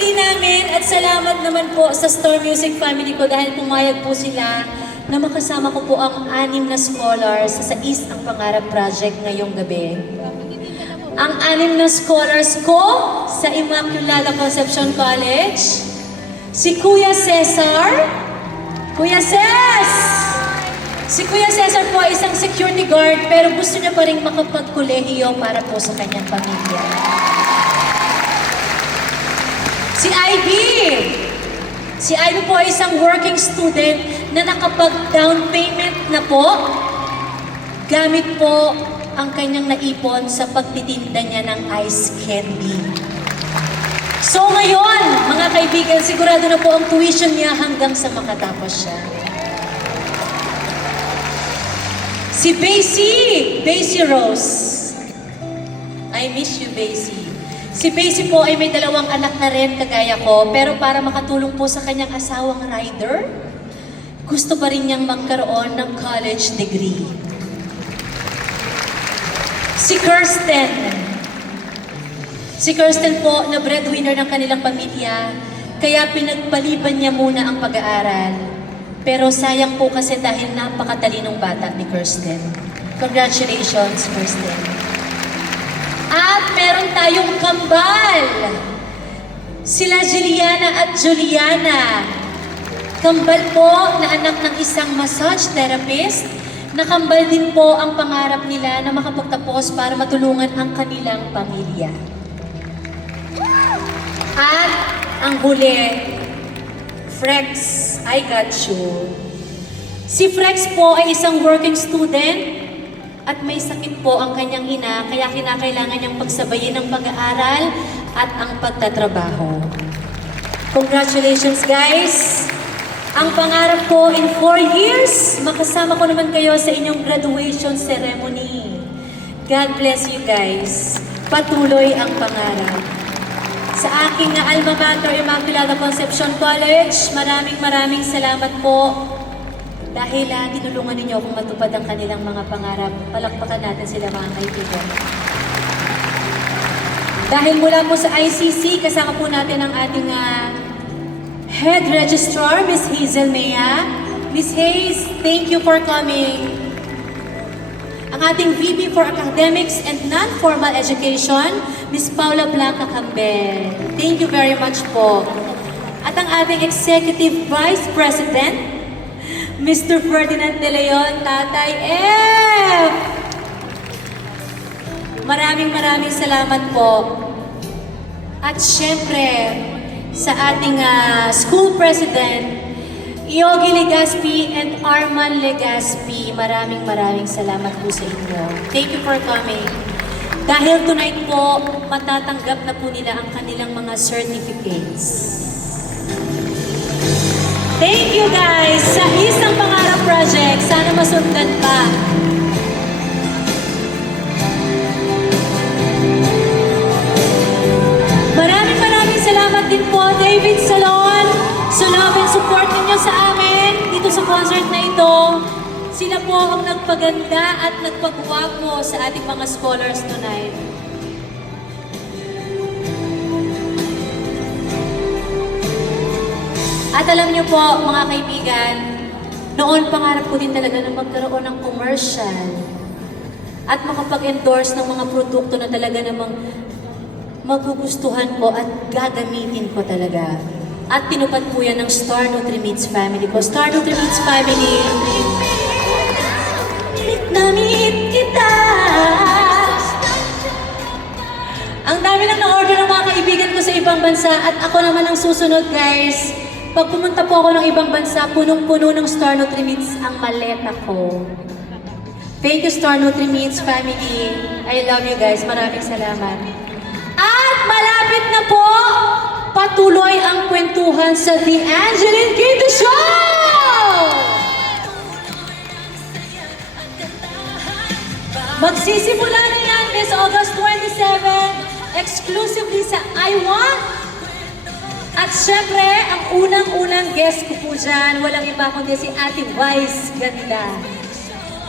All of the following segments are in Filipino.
pinili namin at salamat naman po sa Star Music family ko dahil pumayag po sila na makasama ko po ang 6 na scholars sa East ang Pangarap Project ngayong gabi. Ang 6 na scholars ko sa Immaculada Concepcion College, si Kuya Cesar. Kuya Ces! Si Kuya Cesar po ay isang security guard pero gusto niya pa rin makapagkolehiyo para po sa kanyang pamilya. Si Ivy! Si Ivy po ay isang working student na nakapag-down payment na po gamit po ang kanyang naipon sa pagtitinda niya ng ice candy. So ngayon, mga kaibigan, sigurado na po ang tuition niya hanggang sa makatapos siya. Si Basie Rose. I miss you, Basie. Si Basie po ay may 2 anak na rin kagaya ko, pero para makatulong po sa kanyang asawang rider, gusto pa rin niyang magkaroon ng college degree. Si Kirsten. Si Kirsten po na breadwinner ng kanilang pamilya, kaya pinagpaliban niya muna ang pag-aaral. Pero sayang po kasi dahil napakatalinong bata ni Kirsten. Congratulations, Kirsten. At meron tayong kambal. Sila Juliana at Juliana. Kambal po na anak ng isang massage therapist. Nakambal din po ang pangarap nila na makapagtapos para matulungan ang kanilang pamilya. At ang huli, Frex, I got you. Si Frex po ay isang working student at may sakit po ang kanyang ina, kaya kinakailangan niyang pagsabayin ang pag-aaral at ang pagtatrabaho. Congratulations, guys! Ang pangarap ko in 4 years, makasama ko naman kayo sa inyong graduation ceremony. God bless you, guys. Patuloy ang pangarap. Sa aking alma mater, Immaculada Concepcion College, maraming salamat po. Dahil tinulungan ninyo akong matupad ang kanilang mga pangarap. Palakpakan natin sila, mga kaibigan. Dahil mula po sa ICC, kasama po natin ang ating Head Registrar, Ms. Hazel Mea. Ms. Hayes, thank you for coming. Ang ating VP for Academics and Non-Formal Education, Ms. Paula Blanca Campbell. Thank you very much po. At ang ating Executive Vice President, Mr. Ferdinand De Leon, Tatay F! Maraming salamat po. At syempre, sa ating school president, Yogi Legaspi and Arman Legaspi, maraming salamat po sa inyo. Thank you for coming. Dahil tonight po, matatanggap na po nila ang kanilang mga certificates. Thank you, guys! Sa Isang Pangarap Project, sana masundan pa. Maraming salamat din po, David Salon, sa love and support ninyo sa amin dito sa concert na ito. Sila po ang nagpaganda at nagpagwapo sa ating mga scholars tonight. At alam niyo po, mga kaibigan, noon pangarap ko din talaga na magkaroon ng commercial at makapag-endorse ng mga produkto na talaga namang magugustuhan ko at gagamitin ko talaga. At tinupad po yan ng Star Nutri-Meats family ko. Star Nutri-Meats family, meet kita! Ang dami nang na-order ng mga kaibigan ko sa ibang bansa at ako naman ang susunod, guys. Pag pumunta po ako ng ibang bansa, punong-puno ng Star Nutri-Meats ang maleta ko. Thank you, Star Nutri-Meats family. I love you, guys. Maraming salamat. At malapit na po, patuloy ang kwentuhan sa The Angeline Quinto Show! Magsisimula na yan this August 27, exclusively sa I Want. At syempre, ang unang-unang guest ko po dyan, walang iba kundi si Ate Vice Ganda.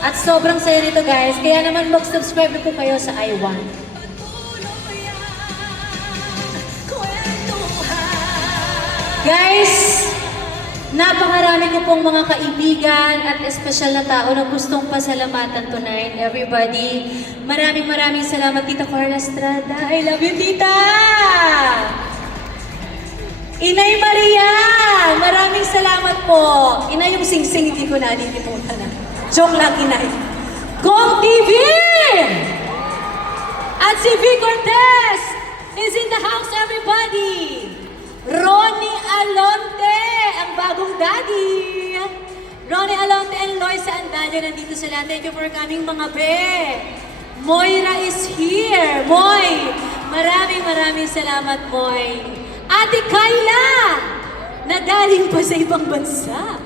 At sobrang saya nito, guys. Kaya naman mag-subscribe na po kayo sa I Want. Guys, napakarami ko pong mga kaibigan at espesyal na tao na gustong pasalamatan tonight. Everybody, maraming salamat, Tita Carla Estrada. I love you, Tita! Inay Maria, maraming salamat po. Inay, yung sing-sing, hindi ko nalilimutan na. Joke lang, Inay. Gong TV! At si V. Cortez is in the house, everybody! Ronnie Alonte, ang bagong daddy! Ronnie Alonte and Loisa Andalio, nandito sila. Thank you for coming, mga be! Moira is here! Moy! Maraming salamat, Moy! Ate Kyla! Na galing pa sa ibang bansa.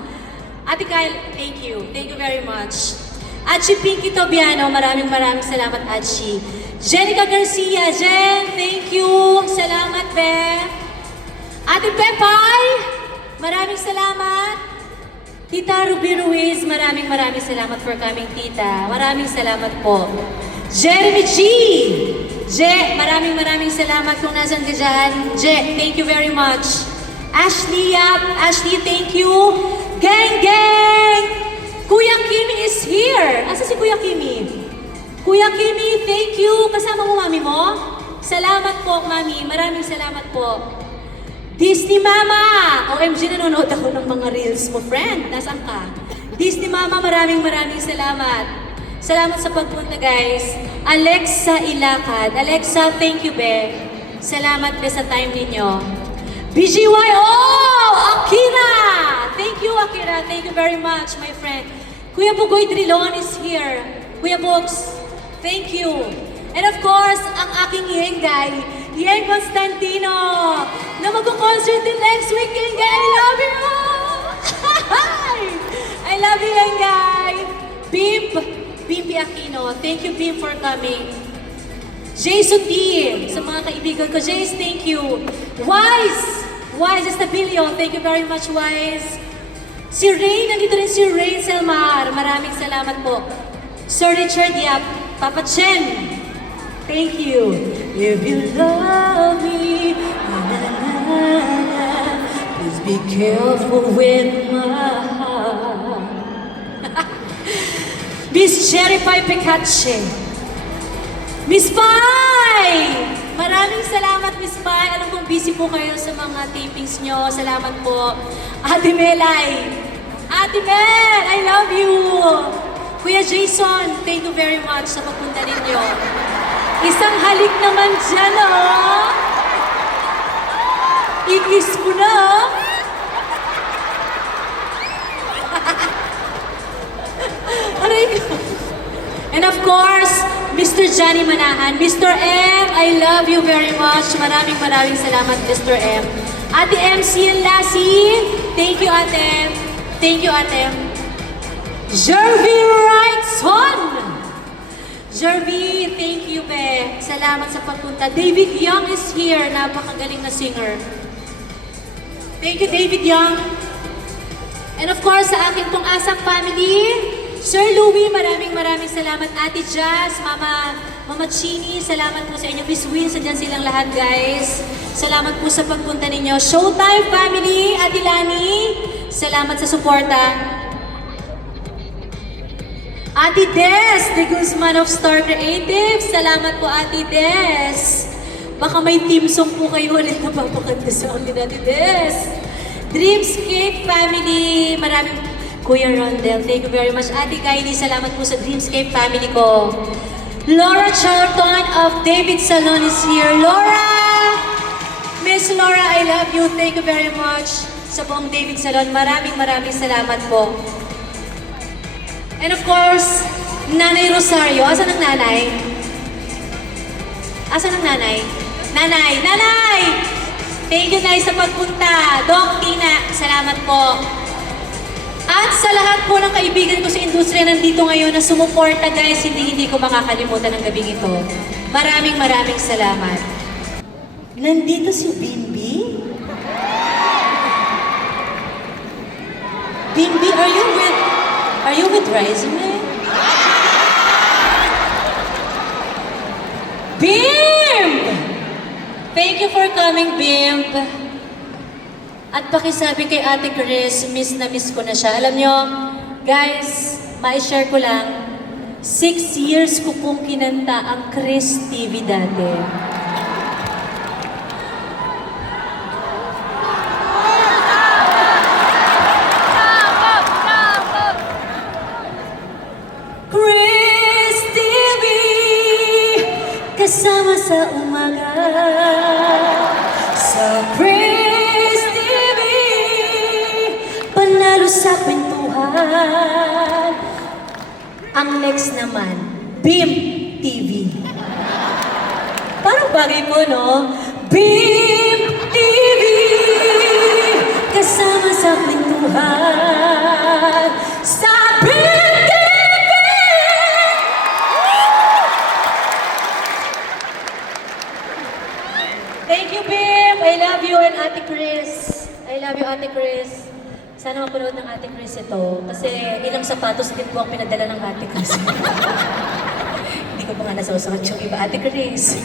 Ate Kyla, thank you. Thank you very much. At si Pinky Tobiano, maraming salamat, Atchi. Jenica Garcia, Jen, thank you. Salamat, be. Ate Pepay, maraming salamat. Tita Ruby Ruiz, maraming salamat for coming, Tita. Maraming salamat po. Jeremy G. Je, maraming salamat kung nasan ka dyan. Je, thank you very much. Ashley Yap, Ashley, thank you. Gang! Kuya Kimi is here. Asa si Kuya Kimi? Kuya Kimi, thank you. Kasama mo, mami mo? Salamat po, mami. Maraming salamat po. Disney Mama! OMG, nanonood ako ng mga reels mo, friend. Nasaan ka? Disney Mama, maraming salamat. Salamat sa pagpunta, guys. Alexa Ilacad. Alexa, thank you, be. Salamat, be, sa time ninyo. BGY, oh! Akira! Thank you, Akira. Thank you very much, my friend. Kuya Bugoy Drilon is here. Kuya Bugs, thank you. And of course, ang aking yengay, Yeng Constantino, na mag-concert din next week, Yengay. I love you! I love you, Yengay. Bimbi Aquino, thank you, Bim, for coming. Jason D, sa mga kaibigan ko. Jace, thank you. Wise Estabilio, thank you very much, Wise. Si Rain, nandito rin si Rain Selmar. Maraming salamat po. Sir Richard Yap, Papa Chen, thank you. If you love me, please be careful with my heart. Miss Cherry Pie Picache. Miss Pai! Maraming salamat, Miss Pai. Alam kong busy po kayo sa mga tapings nyo. Salamat po. Ate Melay. Ate Mel, I love you. Kuya Jason, thank you very much sa pagpunta ninyo. Isang halik naman dyan, oh. I-kiss mo na, oh. Aray ko. And of course, Mr. Johnny Manahan. Mr. M, I love you very much. Maraming salamat, Mr. M. Ate MC and Lassie, thank you, Ate. Thank you, Ate. Jervy Wrightson! Jervy, thank you, be. Salamat sa pagpunta. David Young is here. Napakagaling na singer. Thank you, David Young. And of course, sa aking pong Asang family, Sir Louie, maraming salamat. Ate Jazz, Mama Chini, salamat po sa inyo. Miss Win, sadyan silang lahat, guys. Salamat po sa pagpunta ninyo. Showtime family, Ate Lani, salamat sa suporta. Ate Des, de Guzman of Star Creative, salamat po, Ate Des. Baka may team song po kayo ulit na papakanta sa amin, Ate Des. Dreamscape family, Kuya Rondel, thank you very much. Ate Kylie, salamat po sa Dreamscape family ko. Laura Charlton of David Salon is here. Laura! Miss Laura, I love you. Thank you very much sa buong David Salon. Maraming salamat po. And of course, Nanay Rosario. Asan ang nanay? Asan ang nanay? Nanay! Thank you, Nay, sa pagpunta. Doc Tina, salamat po. At sa lahat po ng kaibigan ko sa industriya nandito ngayon na sumuporta, guys, hindi ko makakalimutan ang gabing ito. Maraming salamat. Nandito si Bimbi? Bimbi, are you with Resume? Bimb! Thank you for coming, Bimb. At pakisabi kay Ate Chris, miss na miss ko na siya. Alam nyo, guys, ma-share ko lang, 6 years ko pong kinanta ang Chris TV dati. Chris TV, kasama sa umaga. Sa Chris TV, panalo sa kwentuhan. Ang next naman, Beam TV. Parang bagay po, no? Beam TV, kasama sa kwentuhan. Sa Beam TV! Thank you, Beam! I love you and Ate Chris. I love you, Ate Chris. Sana mapanood ng Ate Chris ito. Kasi ilang sapatos din po ang pinadala ng Ate Chris. Hindi ko pa nga nasusuot yung iba, Ate Chris.